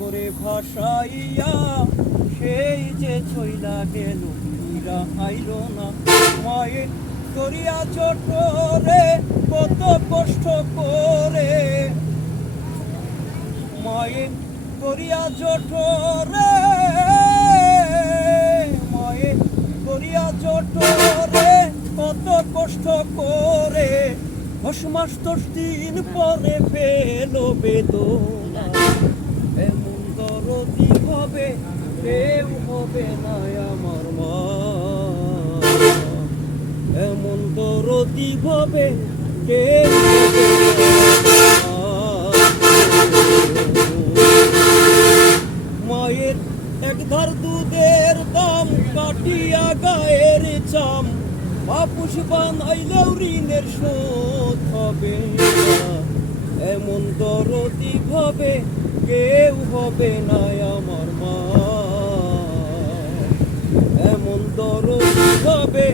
করে ভাসাইয়া সেই যে ছইলা গেল ফিরা আইল না। মায়ের দরিয়া চটরে কত কষ্ট করে, মায়ের দরিয়া জঠরে, মায়ের দরিয়া জঠরে কত কষ্ট করে 10 মাস 10 দিন পরে পেল বেদনা। এমন দরদি হবে কেউ হবে না আমার মা, এমন দরদি হবে কেউ হবে না। মায়ের একধার দুধের দাম কাটিয়া গায়ের চাম, বাপুস বানাইলেও ঋণের শোধ হবে না। এমন দরদি ভাবে কেউ হবে না আমার মা, এমন দরদি ভাবে